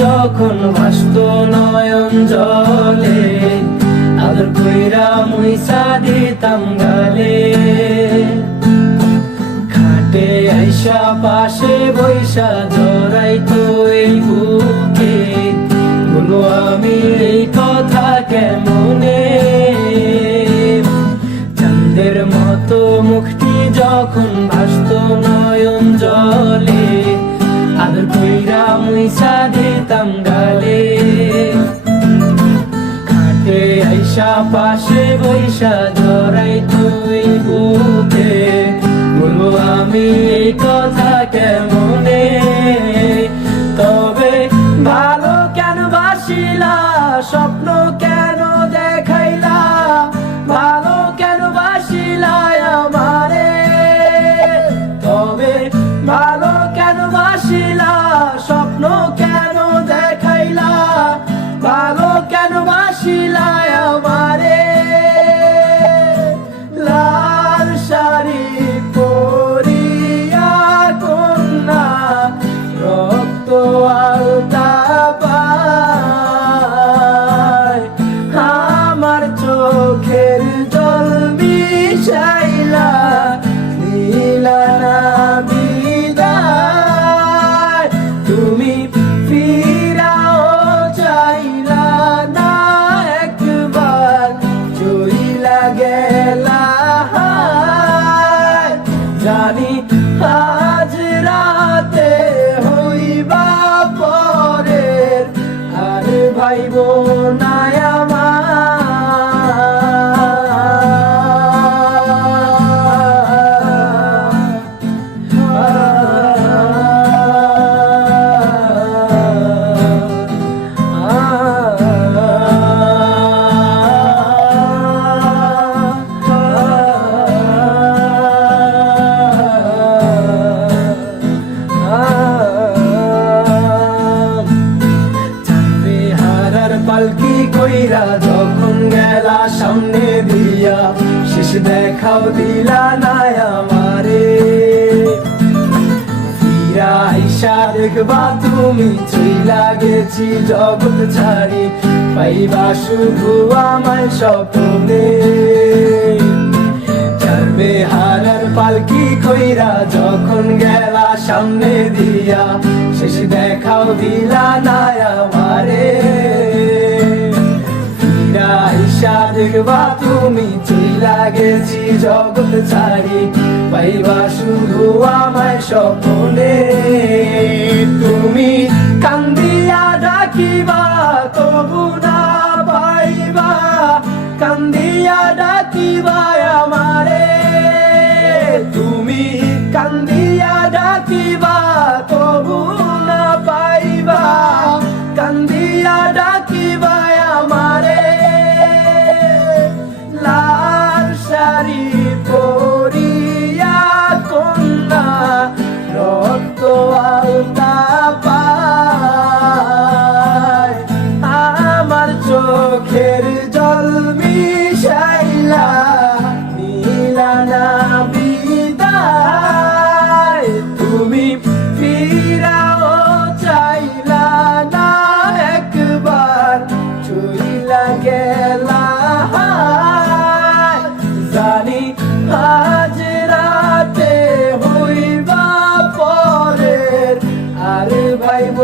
যখন ভাসত নয়ন জলে, আদর কইরা মুইসা দিতাম গালে। খাটে আইসা পাশে বৈশা জড়াইতো এই বুকে, বলো আমি এই কথা কেমনে। চাঁদের মতো মুখটি যখন ভাসত নয়ন জলে, আদর কইরা মুইসা দিতাম গালে। খাটে আইসা পাশে বৈশা জড়াইতো এই বুকে, বলবো আমি এই কথা কেমনে। তবে ভালো কেন বাসিলা, স্বপ্ন কেন দেখাইলা, ভালো কেন বাসিলা আমারে। তবে ভালো কেন বাসিলা, স্বপ্ন কেন দেখাইলা, ভালো কেন বাসিলা আমারে। লাল শাড়ি পরিয়া কন্যা, রক্ত আলতা পায়, আমার চোখের জল মিশাইলা দিলা না বিদায়। তুমি ফিরাও চাইলা না একবার, চইলা গেলা। জানি আজ রাতে হইবা পরের, আর ভাইব না পালকি কইরা যখন গেলা সামনে দিয়া, শেষ দেখাও দিলা না আমারে। ফিরা আইসা দেখবা তুমি চইলা গেছি জগৎ ছাড়ি, পাইবা শুধু আমায় স্বপ্নে। চারবে হারার পালকি কইরা যখন গেলা সামনে দিয়া, শেষ দেখাও দিলা না আমারে। আইসা দেখবা তুমি চইলা গেছি জগৎ ছাড়ি, পাইবা শুধু আমায় স্বপ্নে। তুমি কান্দিয়া ডাকিবা তবু না পাইবা, কান্দিয়া ডাকিবা আমারে। তুমি কান্দিয়া ডাকিবা তবু না পাইবা, কান্দিয়া ডাকিবা আমারে। লাল শাড়ি পরিয়া কন্যা, রক্ত আলতা পায়, আমার চোখের জল মিশাইলা দিলা না বিদায়। তুমি ফিরাও চাইলা না একবার, চইলা গেলা। জানি আজ রাতে হইবা পরের, আর ভাইব